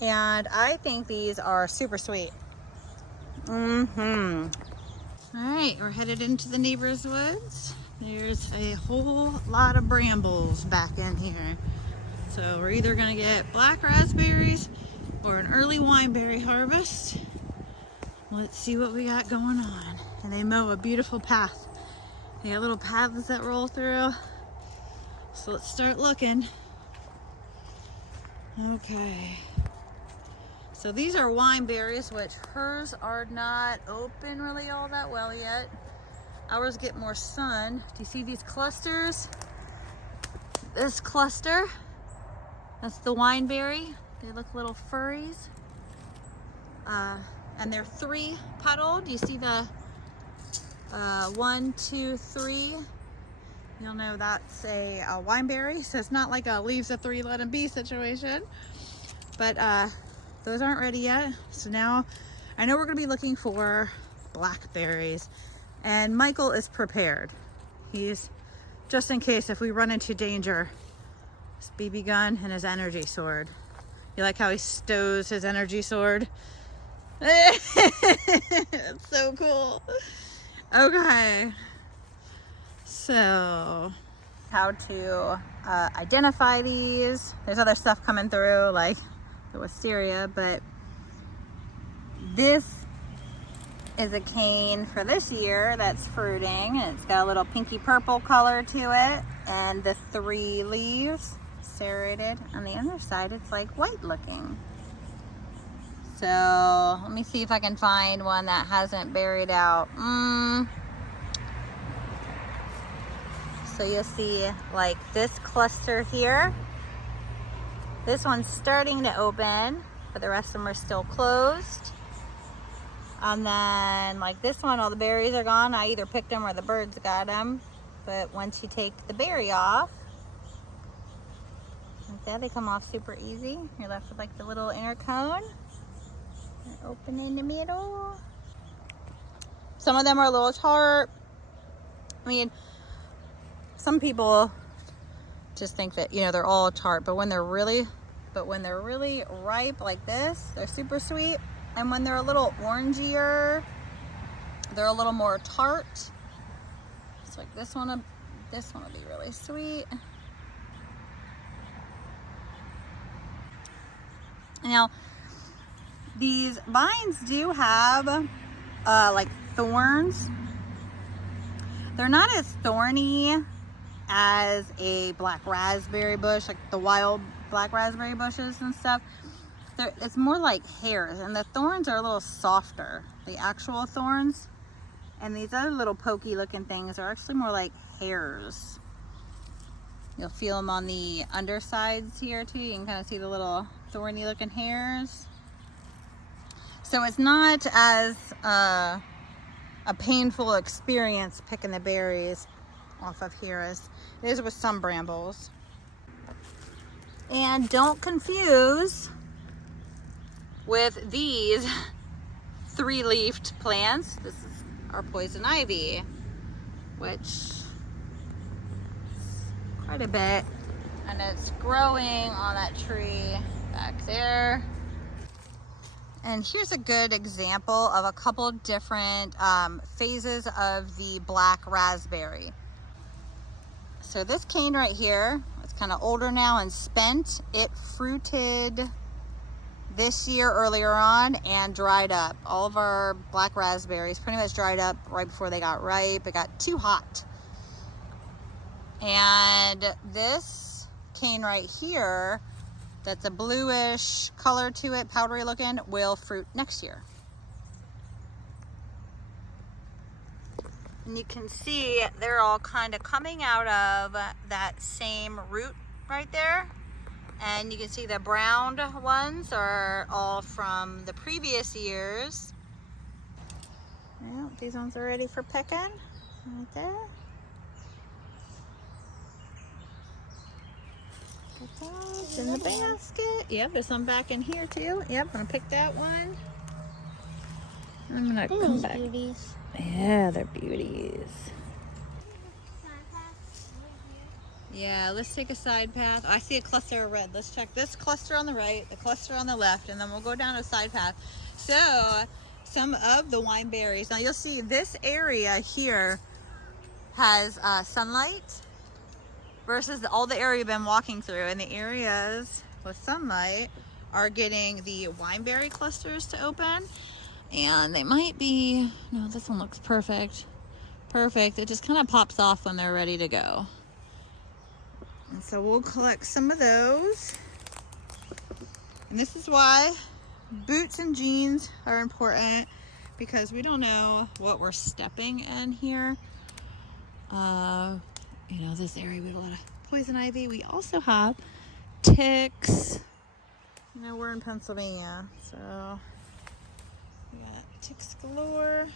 And I think these are super sweet. Mm-hmm. All right, we're headed into the neighbor's woods. There's a whole lot of brambles back in here. So we're either gonna get black raspberries or an early wineberry harvest. Let's see what we got going on. And they mow a beautiful path. They got little paths that roll through. So let's start looking. Okay. So these are wineberries, which hers are not open really all that well yet. Ours get more sun. Do you see these clusters? This cluster, that's the wineberry. They look little furries. And they're 3 petaled. Do you see the 1, 2, 3? You'll know that's a wineberry. So it's not like a leaves of 3, let them be situation. But those aren't ready yet. So now I know we're gonna be looking for blackberries. And Michael is prepared. He's, just in case if we run into danger, his BB gun and his energy sword. You like how he stows his energy sword? It's so cool. Okay. So, how to identify these. There's other stuff coming through, like the wisteria, but this is a cane for this year that's fruiting. It's got a little pinky purple color to it, and the 3 leaves serrated. On the other side, it's like white looking. So let me see if I can find one that hasn't berried out. So you'll see like this cluster here. This one's starting to open, but the rest of them are still closed. And then like this one, all the berries are gone. I either picked them or the birds got them. But once you take the berry off, like that, they come off super easy. You're left with like the little inner cone. And open in the middle. Some of them are a little tart. I mean, some people just think that, you know, they're all tart, but when they're really ripe like this, they're super sweet. And when they're a little orangier, they're a little more tart. It's like this one will be really sweet. Now, these vines do have like thorns. They're not as thorny as a black raspberry bush, like the wild black raspberry bushes and stuff. It's more like hairs, and the thorns are a little softer, the actual thorns. And these other little pokey looking things are actually more like hairs. You'll feel them on the undersides here too. You can kind of see the little thorny looking hairs. So it's not as a painful experience picking the berries off of here as it is with some brambles. And don't confuse with these 3-leafed plants. This is our poison ivy, which is quite a bit, and it's growing on that tree back there. And here's a good example of a couple different phases of the black raspberry. So this cane right here, it's kind of older now and spent. It fruited this year earlier on and dried up. All of our black raspberries pretty much dried up right before they got ripe. It got too hot. And this cane right here, that's a bluish color to it, powdery looking, will fruit next year. And you can see they're all kind of coming out of that same root right there. And you can see the browned ones are all from the previous years. Well, these ones are ready for picking. Right there. Put those in the basket. Yep, there's some back in here too. Yep, I'm gonna pick that one. I'm gonna come back. Beauties. Yeah, they're beauties. Yeah, let's take a side path. I see a cluster of red. Let's check this cluster on the right, the cluster on the left, and then we'll go down a side path. So, some of the wine berries. Now you'll see this area here has sunlight versus all the area you've been walking through. And the areas with sunlight are getting the wineberry clusters to open. And they might be, no, this one looks perfect. Perfect. It just kind of pops off when they're ready to go. And so we'll collect some of those. And this is why boots and jeans are important, because we don't know what we're stepping in here. You know, this area we have a lot of poison ivy. We also have ticks. You know, we're in Pennsylvania, so we got ticks galore.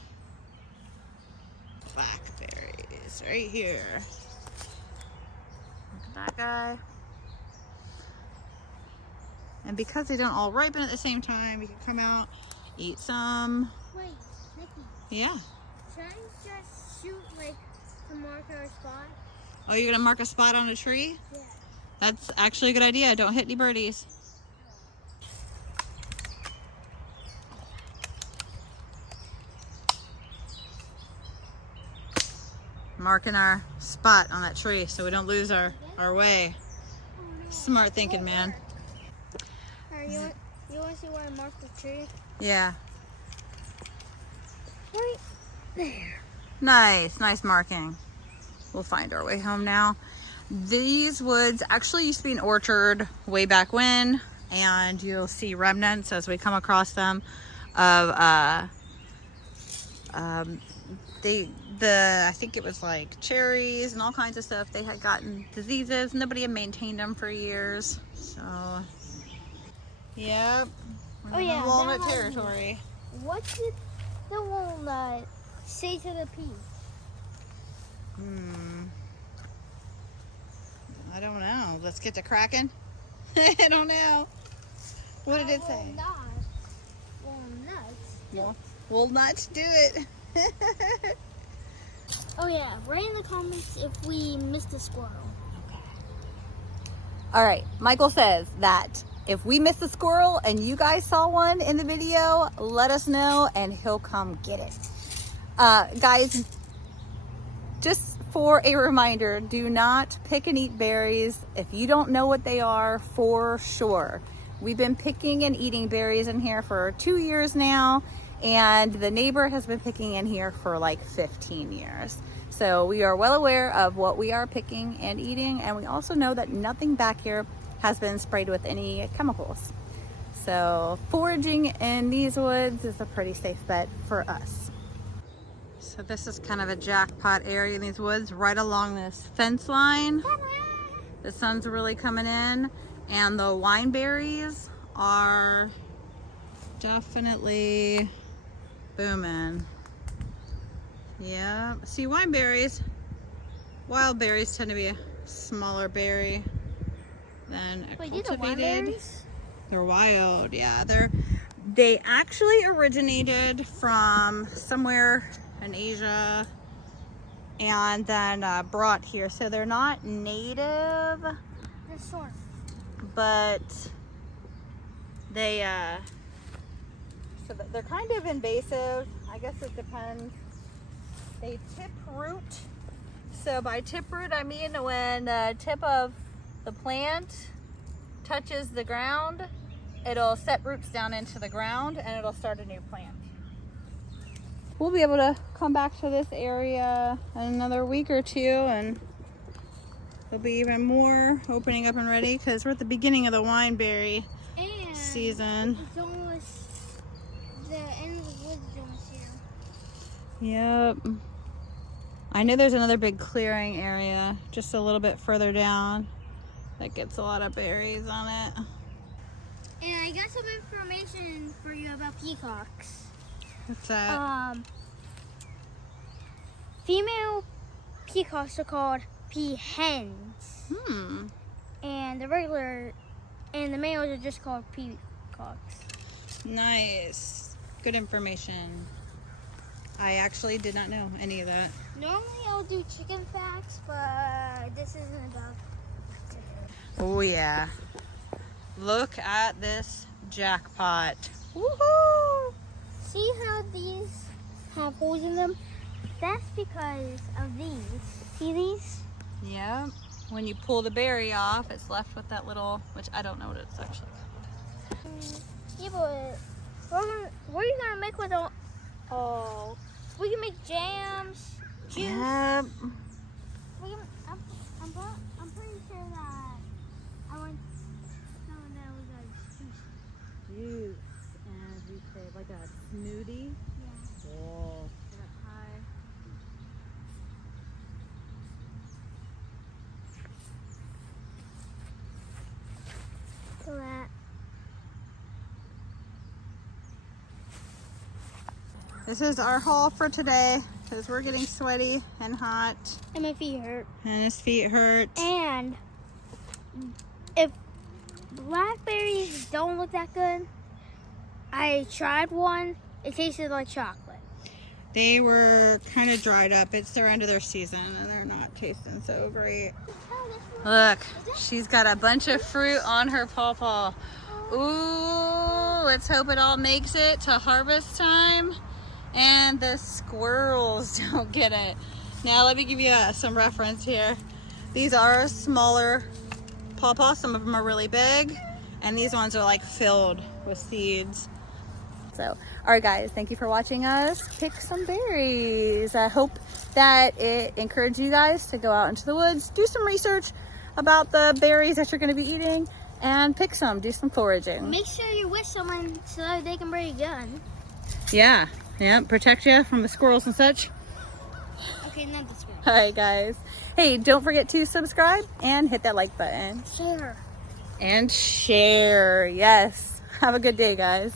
Blackberries right here. Look at that guy. And because they don't all ripen at the same time, we can come out, eat some. Wait, Nikki. Yeah. Should I just shoot like to mark our spot? Oh, you're gonna mark a spot on a tree? Yeah. That's actually a good idea. Don't hit any birdies. Marking our spot on that tree so we don't lose our way. Smart thinking, man. You want to see where I marked the tree? Yeah. Right there. Nice marking. We'll find our way home now. These woods actually used to be an orchard way back when, and you'll see remnants as we come across them of I think it was like cherries and all kinds of stuff. They had gotten diseases. Nobody had maintained them for years. So, yep. We're in walnut territory. What did the walnut say to the pea? I don't know. Let's get to cracking. I don't know. What did it say? Walnuts. Walnuts, do it. Oh yeah, write in the comments if we missed a squirrel. Okay. All right, Michael says that if we missed a squirrel and you guys saw one in the video, let us know and he'll come get it. Guys, just for a reminder, do not pick and eat berries if you don't know what they are for sure. We've been picking and eating berries in here for 2 years now, and the neighbor has been picking in here for like 15 years. So we are well aware of what we are picking and eating, and we also know that nothing back here has been sprayed with any chemicals. So foraging in these woods is a pretty safe bet for us. So this is kind of a jackpot area in these woods, right along this fence line. The sun's really coming in, and the wineberries are definitely booming. Yeah, see, wineberries, wild berries tend to be a smaller berry than a cultivated. They're wild, yeah. They actually originated from somewhere in Asia and then brought here. So they're not native. They're short. But they so they're kind of invasive. I guess it depends. They tip root. So by tip root, I mean when the tip of the plant touches the ground, it'll set roots down into the ground and it'll start a new plant. We'll be able to come back to this area in another week or two, and there'll be even more opening up and ready because we're at the beginning of the wineberry season. It's almost the end of the woods is almost here. Yep. I know there's another big clearing area just a little bit further down that gets a lot of berries on it. And I got some information for you about peacocks. What's that? Female peacocks are called peahens. And the males are just called peacocks. Nice. Good information. I actually did not know any of that. Normally I'll do chicken facts, but this isn't about chicken. Oh yeah. Look at this jackpot. Woohoo! See how these have holes in them? That's because of these. See these? Yeah. When you pull the berry off, it's left with that little, which I don't know what it's actually called. Yeah, but what are you gonna make with all? Oh, we can make jams, juice. Yep. We can, I'm pretty sure that I want some that was a juice. Juice. And you say like a smoothie? Yeah. Oh. That high. So that. This is our haul for today because we're getting sweaty and hot And my feet hurt. and his feet hurt. And if blackberries don't look that good, I tried one. It tasted like chocolate. They were kind of dried up. It's their end of their season and they're not tasting so great. Look, she's got a bunch of fruit on her pawpaw. Ooh, let's hope it all makes it to harvest time and the squirrels don't get it. Now let me give you some reference here. These are smaller pawpaws. Some of them are really big and these ones are like filled with seeds. So, all right guys, thank you for watching us pick some berries. I hope that it encouraged you guys to go out into the woods, do some research about the berries that you're going to be eating and pick some, do some foraging. Make sure you're with someone so that they can bring a gun. Yeah, protect you from the squirrels and such. Okay, not this one. All right guys. Hey, don't forget to subscribe and hit that like button. Share. And share. Yes. Have a good day guys.